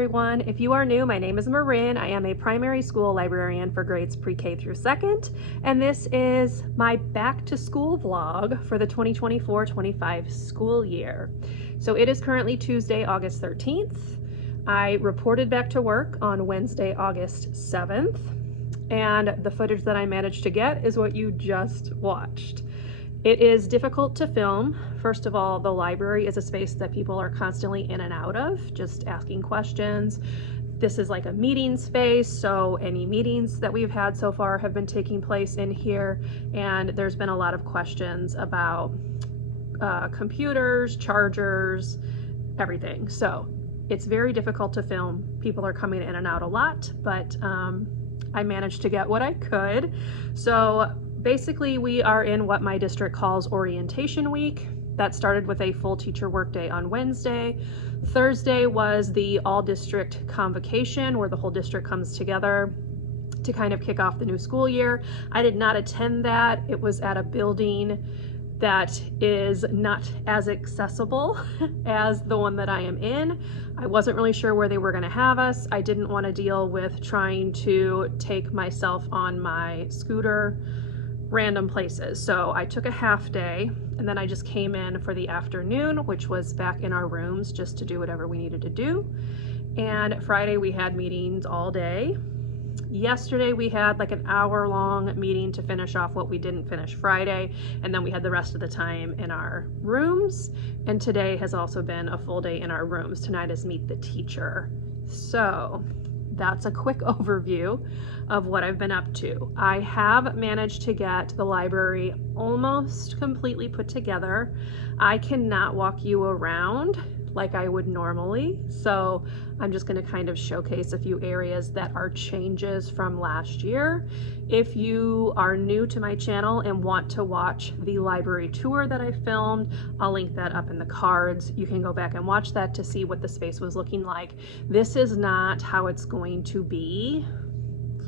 everyone. If you are new, my name is Marin. I am a primary school librarian for grades pre-K through 2nd, and this is my back to school vlog for the 2024-25 school year. So it is currently Tuesday, August 13th. I reported back to work on Wednesday, August 7th, and the footage that I managed to get is what you just watched. It is difficult to film. First of all, the library is a space that people are constantly in and out of, just asking questions. This is like a meeting space, so any meetings that we've had so far have been taking place in here, and there's been a lot of questions about computers, chargers, everything. So it's very difficult to film. People are coming in and out a lot, but I managed to get what I could. So basically, we are in what my district calls orientation week. That started with a full teacher workday on Wednesday. Thursday was the all district convocation where the whole district comes together to kind of kick off the new school year. I did not attend that. It was at a building that is not as accessible as the one that I am in. I wasn't really sure where they were going to have us. I didn't want to deal with trying to take myself on my scooter random places. So I took a half day and then I just came in for the afternoon, which was back in our rooms just to do whatever we needed to do. And Friday we had meetings all day. Yesterday we had like an hour-long meeting to finish off what we didn't finish Friday, and then we had the rest of the time in our rooms. And today has also been a full day in our rooms. Tonight is meet the teacher. So that's a quick overview of what I've been up to. I have managed to get the library almost completely put together. I cannot walk you around like I would normally, so I'm just going to kind of showcase a few areas that are changes from last year. If you are new to my channel and want to watch the library tour that I filmed, I'll link that up in the cards. You can go back and watch that to see what the space was looking like. This is not how it's going to be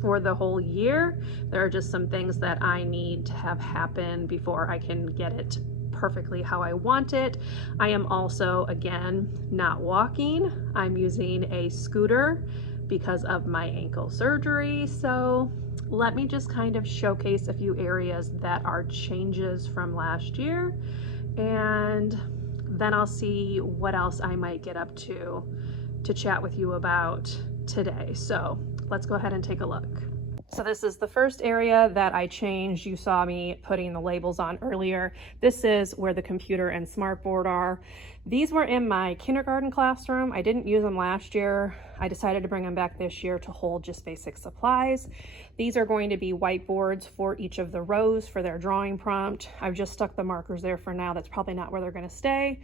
for the whole year. There are just some things that I need to have happen before I can get it perfectly how I want it. I am also, again, not walking. I'm using a scooter because of my ankle surgery. So let me just kind of showcase a few areas that are changes from last year, and then I'll see what else I might get up to chat with you about today. So let's go ahead and take a look. So this is the first area that I changed. You saw me putting the labels on earlier. This is where the computer and smartboard are. These were in my kindergarten classroom. I didn't use them last year. I decided to bring them back this year to hold just basic supplies. These are going to be whiteboards for each of the rows for their drawing prompt. I've just stuck the markers there for now. That's probably not where they're going to stay,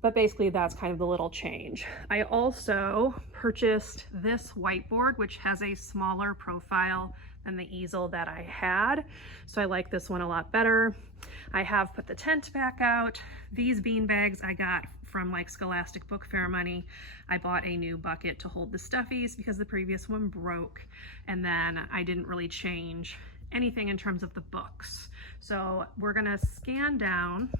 but basically that's kind of the little change. I also purchased this whiteboard, which has a smaller profile than the easel that I had. So I like this one a lot better. I have put the tent back out. These bean bags I got from like Scholastic Book Fair money. I bought a new bucket to hold the stuffies because the previous one broke, and then I didn't really change anything in terms of the books. So we're gonna scan down.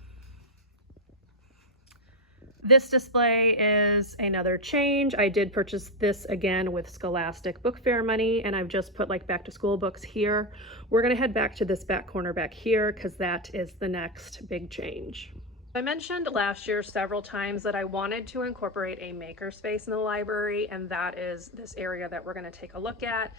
This display is another change. I did purchase this again with Scholastic Book Fair money, and I've just put like back to school books here. We're gonna head back to this back corner back here because that is the next big change. I mentioned last year several times that I wanted to incorporate a makerspace in the library, and that is this area that we're gonna take a look at.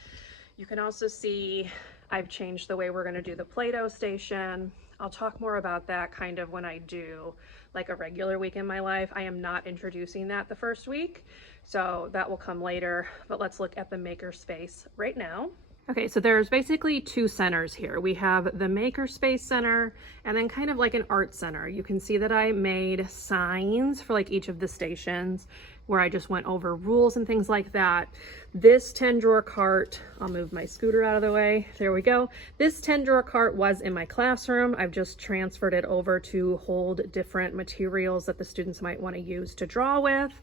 You can also see I've changed the way we're gonna do the Play-Doh station. I'll talk more about that kind of when I do like a regular week in my life. I am not introducing that the first week, so that will come later, but let's look at the makerspace right now. Okay, so there's basically two centers here. We have the Makerspace Center and then kind of like an art center. You can see that I made signs for like each of the stations where I just went over rules and things like that. This 10-drawer cart, I'll move my scooter out of the way. There we go. This 10-drawer cart was in my classroom. I've just transferred it over to hold different materials that the students might want to use to draw with.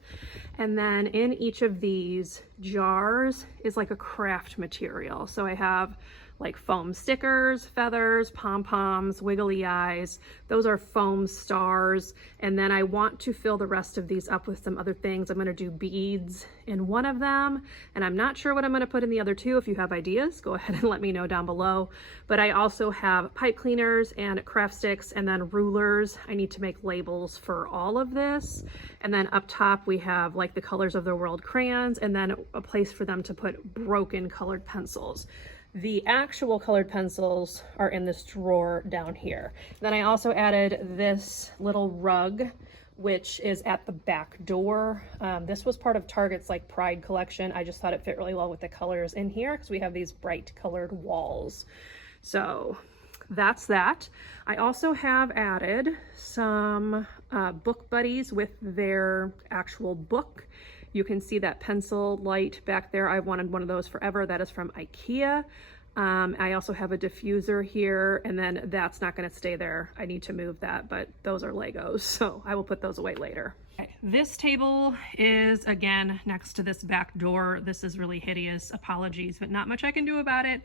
And then in each of these jars is like a craft material. So I have like foam stickers, feathers, pom-poms, wiggly eyes. Those are foam stars. And then I want to fill the rest of these up with some other things. I'm gonna do beads in one of them, and I'm not sure what I'm gonna put in the other two. If you have ideas, go ahead and let me know down below. But I also have pipe cleaners and craft sticks and then rulers. I need to make labels for all of this. And then up top we have like the colors of the world crayons, and then a place for them to put broken colored pencils. The actual colored pencils are in this drawer down here. Then I also added this little rug, which is at the back door. This was part of Target's like Pride collection. I just thought it fit really well with the colors in here because we have these bright colored walls. So that's that. I also have added some book buddies with their actual book. You can see that pencil light back there. I've wanted one of those forever. That is from IKEA. I also have a diffuser here, and then that's not going to stay there. I need to move that, but those are Legos, so I will put those away later. Okay. This table is again next to this back door. This is really hideous. Apologies, but not much I can do about it.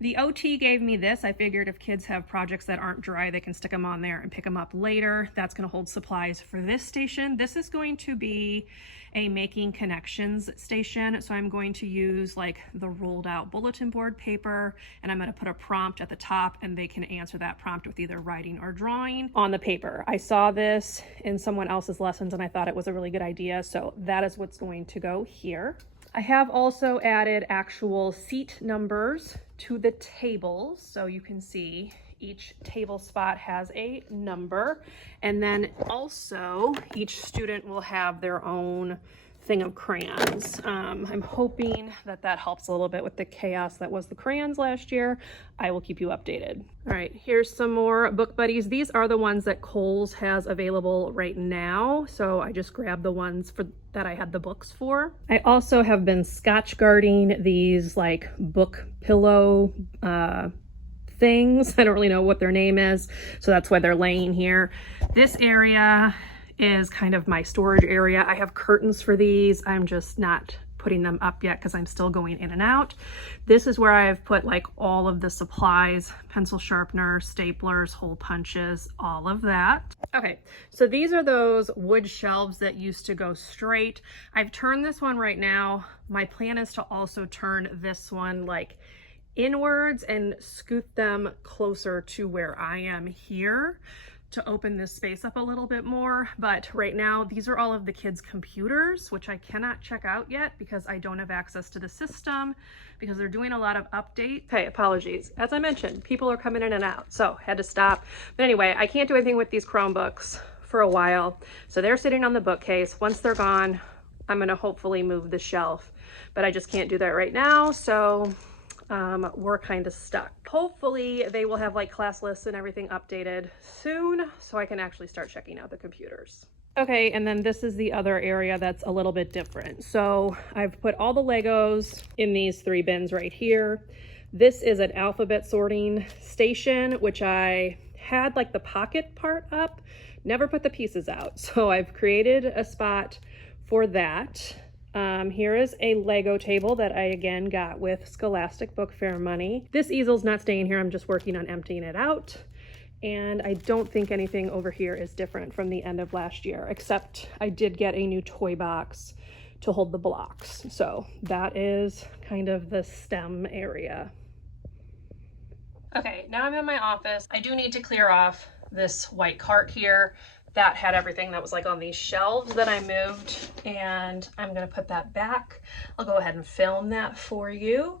The OT gave me this. I figured if kids have projects that aren't dry, they can stick them on there and pick them up later. That's going to hold supplies for this station. This is going to be a making connections station. So I'm going to use like the rolled out bulletin board paper, and I'm going to put a prompt at the top, and they can answer that prompt with either writing or drawing on the paper. I saw this in someone else's lessons and I thought it was a really good idea. So that is what's going to go here. I have also added actual seat numbers to the tables. So you can see each table spot has a number, and then also each student will have their own thing of crayons. I'm hoping that that helps a little bit with the chaos that was the crayons last year. I will keep you updated. All right, here's some more book buddies. These are the ones that Kohl's has available right now, so I just grabbed the ones that I had the books for. I also have been Scotch guarding these like book pillow things. I don't really know what their name is, so that's why they're laying here. This area is kind of my storage area. I have curtains for these. I'm just not putting them up yet because I'm still going in and out. This is where I've put like all of the supplies, pencil sharpener, staplers, hole punches, all of that. Okay, so these are those wood shelves that used to go straight. I've turned this one right now. My plan is to also turn this one like inwards and scoot them closer to where I am here to open this space up a little bit more. But right now, these are all of the kids' computers, which I cannot check out yet because I don't have access to the system because they're doing a lot of updates. Okay, apologies. As I mentioned, people are coming in and out, so had to stop. But anyway, I can't do anything with these Chromebooks for a while. So they're sitting on the bookcase. Once they're gone, I'm gonna hopefully move the shelf, but I just can't do that right now. So we're kind of stuck. Hopefully they will have like class lists and everything updated soon so I can actually start checking out the computers. Okay, and then this is the other area that's a little bit different. So I've put all the Legos in these 3 bins right here. This is an alphabet sorting station, which I had like the pocket part up, never put the pieces out. So I've created a spot for that. Here is a Lego table that I again got with Scholastic Book Fair money. This easel's not staying here. I'm just working on emptying it out. And I don't think anything over here is different from the end of last year, except I did get a new toy box to hold the blocks. So that is kind of the STEM area. Okay, now I'm in my office. I do need to clear off this white cart here. That had everything that was like on these shelves that I moved, and I'm gonna put that back. I'll go ahead and film that for you.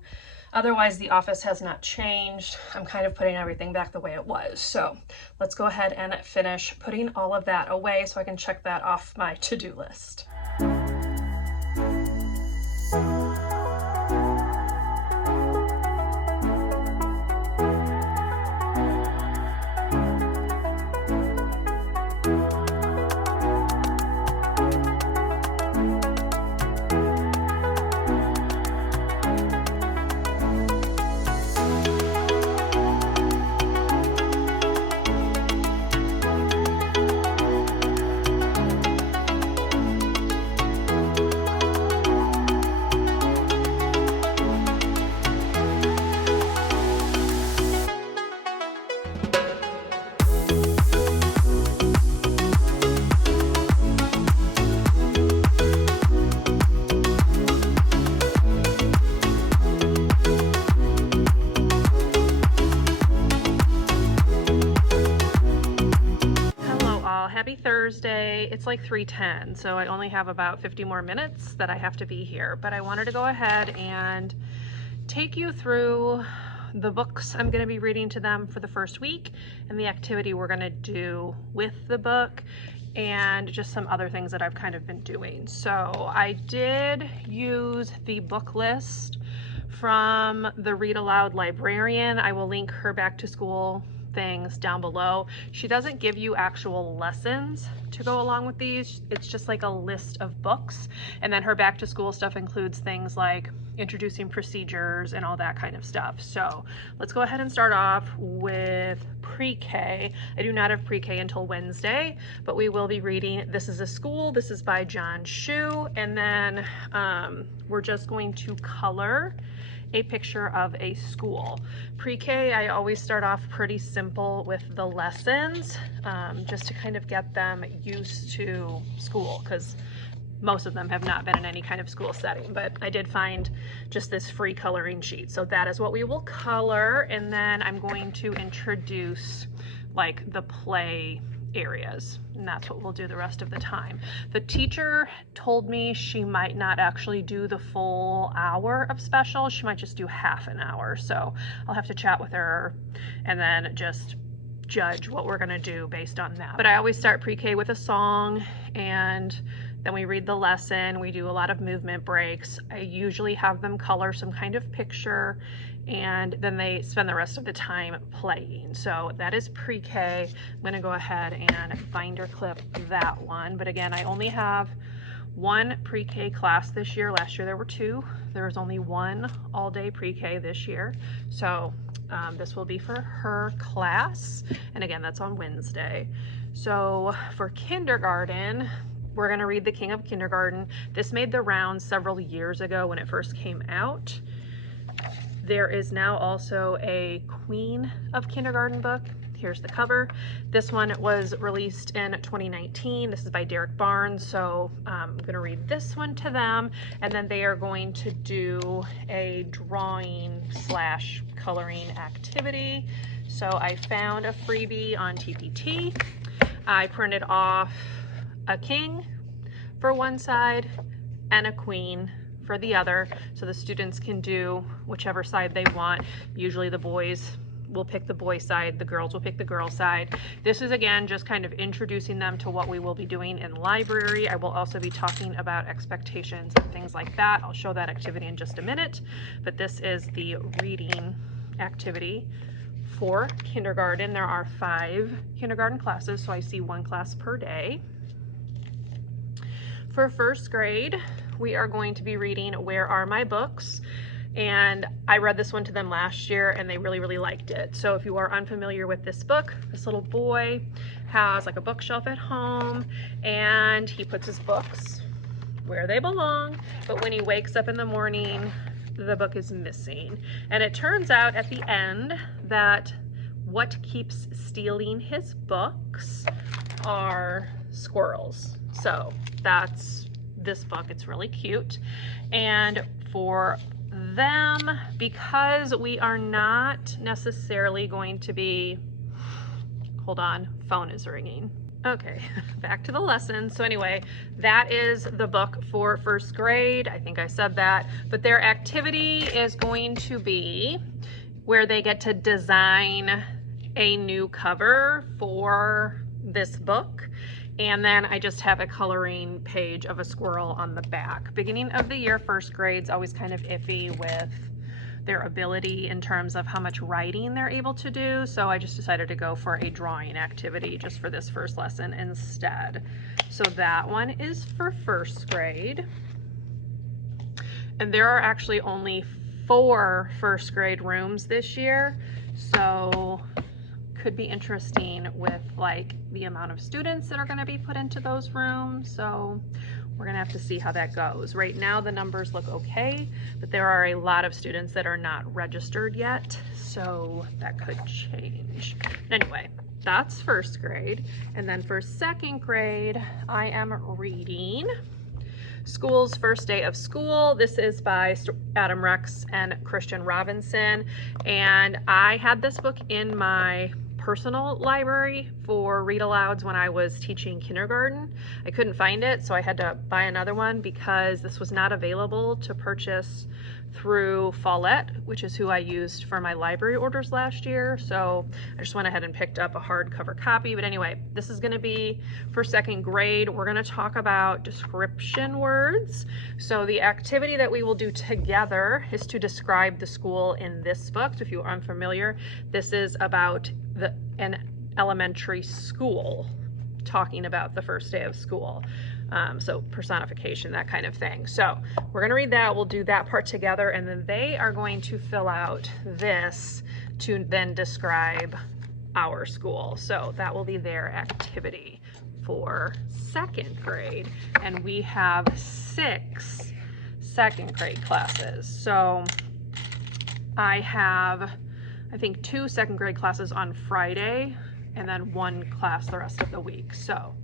Otherwise, the office has not changed. I'm kind of putting everything back the way it was. So let's go ahead and finish putting all of that away so I can check that off my to-do list. Thursday. It's like 3:10, so I only have about 50 more minutes that I have to be here, but I wanted to go ahead and take you through the books I'm going to be reading to them for the first week and the activity we're going to do with the book and just some other things that I've kind of been doing. So I did use the book list from the Read Aloud librarian. I will link her back to school things down below. She doesn't give you actual lessons to go along with these. It's just like a list of books, and then her back to school stuff includes things like introducing procedures and all that kind of stuff. So let's go ahead and start off with pre-K. I do not have pre-K until Wednesday, but we will be reading This Is a School. This is by John Shu, and then we're just going to color a picture of a school. Pre-K, I always start off pretty simple with the lessons, just to kind of get them used to school, because most of them have not been in any kind of school setting, but I did find just this free coloring sheet. So that is what we will color, and then I'm going to introduce like the play areas, and that's what we'll do the rest of the time. The teacher told me she might not actually do the full hour of special. She might just do half an hour, so I'll have to chat with her and then just judge what we're gonna do based on that. But I always start pre-K with a song, and then we read the lesson. We do a lot of movement breaks. I usually have them color some kind of picture, and then they spend the rest of the time playing. So that is pre-K. I'm gonna go ahead and binder clip that one. But again, I only have one pre-K class this year. Last year there were two. There was only one all-day pre-K this year. So this will be for her class. And again, that's on Wednesday. So for kindergarten, we're gonna read The King of Kindergarten. This made the rounds several years ago when it first came out. There is now also a Queen of Kindergarten book. Here's the cover. This one was released in 2019. This is by Derek Barnes. So I'm gonna read this one to them, and then they are going to do a drawing slash coloring activity. So I found a freebie on TPT. I printed off a king for one side and a queen for the other, so the students can do whichever side they want. Usually the boys will pick the boy side, the girls will pick the girl side. This is again just kind of introducing them to what we will be doing in library. I will also be talking about expectations and things like that. I'll show that activity in just a minute, but this is the reading activity for kindergarten. There are 5 kindergarten classes, so I see 1 class per day. For first grade, we are going to be reading Where Are My Books? And I read this one to them last year and they really, really liked it. So if you are unfamiliar with this book, this little boy has like a bookshelf at home and he puts his books where they belong, but when he wakes up in the morning, the book is missing. And it turns out at the end that what keeps stealing his books are squirrels. So that's this book. It's really cute. And for them, because we are not necessarily going to be, hold on, phone is ringing. Okay, back to the lesson. So anyway, that is the book for first grade. I think I said that, but their activity is going to be where they get to design a new cover for this book. And then I just have a coloring page of a squirrel on the back. Beginning of the year, first grade's always kind of iffy with their ability in terms of how much writing they're able to do. So I just decided to go for a drawing activity just for this first lesson instead. So that one is for first grade. And there are actually only 4 first grade rooms this year. So could be interesting with like the amount of students that are going to be put into those rooms. So we're going to have to see how that goes. Right now the numbers look okay, but there are a lot of students that are not registered yet, so that could change. Anyway, that's first grade. And then for second grade, I am reading School's First Day of School. This is by Adam Rex and Christian Robinson, and I had this book in my personal library for read alouds when I was teaching kindergarten. I couldn't find it, so I had to buy another one because this was not available to purchase through Follett, which is who I used for my library orders last year. So I just went ahead and picked up a hardcover copy. But anyway, this is going to be for second grade. We're going to talk about description words. So the activity that we will do together is to describe the school in this book. So if you are unfamiliar, this is about an elementary school, talking about the first day of school. So personification, that kind of thing. So we're going to read that. We'll do that part together, and then they are going to fill out this to then describe our school. So that will be their activity for second grade. And we have 6 second grade classes. So I have, I think, 2 second grade classes on Friday and then 1 class the rest of the week. So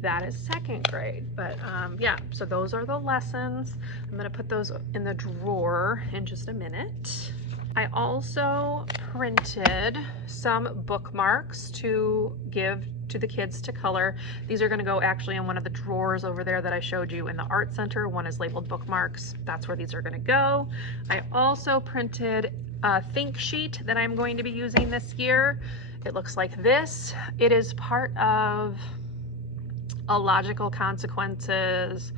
that is second grade. But yeah, so those are the lessons. I'm going to put those in the drawer in just a minute. I also printed some bookmarks to give to the kids to color. These are going to go actually in one of the drawers over there that I showed you in the art center. One is labeled bookmarks. That's where these are going to go. I also printed a think sheet that I'm going to be using this year. It looks like this. It is part of a logical consequences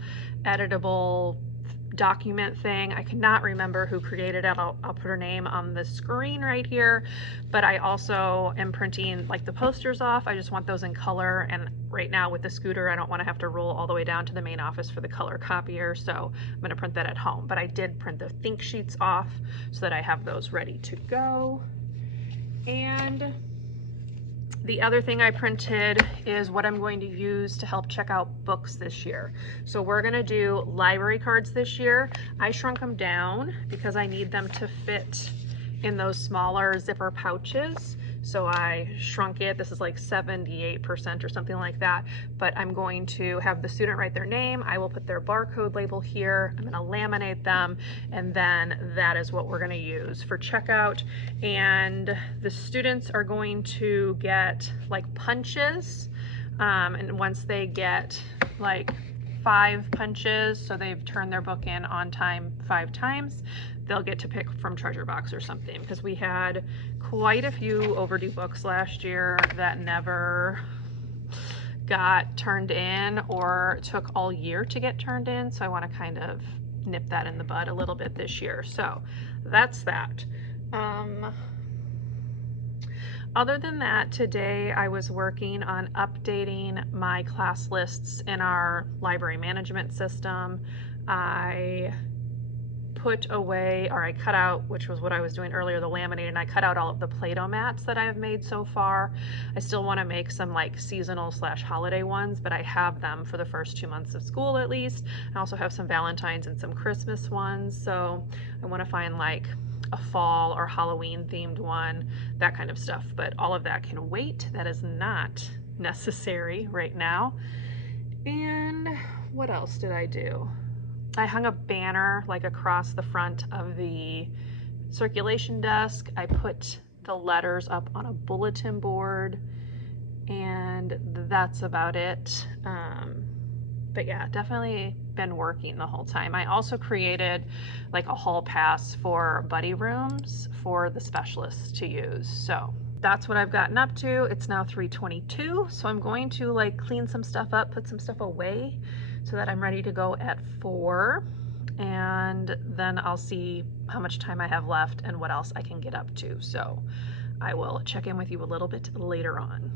editable document thing. I cannot remember who created it. I'll put her name on the screen right here, but I also am printing like the posters off. I just want those in color, and right now with the scooter I don't want to have to roll all the way down to the main office for the color copier, so I'm going to print that at home. But I did print the think sheets off so that I have those ready to go. And the other thing I printed is what I'm going to use to help check out books this year. So we're going to do library cards this year. I shrunk them down because I need them to fit in those smaller zipper pouches. So I shrunk it. This is like 78% or something like that. But I'm going to have the student write their name. I will put their barcode label here. I'm going to laminate them. And then that is what we're going to use for checkout. And the students are going to get like punches. And once they get like 5 punches, so they've turned their book in on time 5 times, they'll get to pick from treasure box or something, because we had quite a few overdue books last year that never got turned in or took all year to get turned in. So I want to kind of nip that in the bud a little bit this year. So that's that. Other than that, today I was working on updating my class lists in our library management system. I put away, or I cut out, which was what I was doing earlier, the laminated, and I cut out all of the Play-Doh mats that I have made so far. I still want to make some like seasonal / holiday ones, but I have them for the first 2 months of school at least. I also have some Valentine's and some Christmas ones, so I want to find like a fall or Halloween themed one, that kind of stuff. But all of that can wait. That is not necessary right now. And what else did I do? I hung a banner like across the front of the circulation desk. I put the letters up on a bulletin board, and that's about it. But yeah, definitely been working the whole time. I also created like a hall pass for buddy rooms for the specialists to use. So that's what I've gotten up to. It's now 3:22, so I'm going to like clean some stuff up, put some stuff away so that I'm ready to go at 4, and then I'll see how much time I have left and what else I can get up to. So I will check in with you a little bit later on.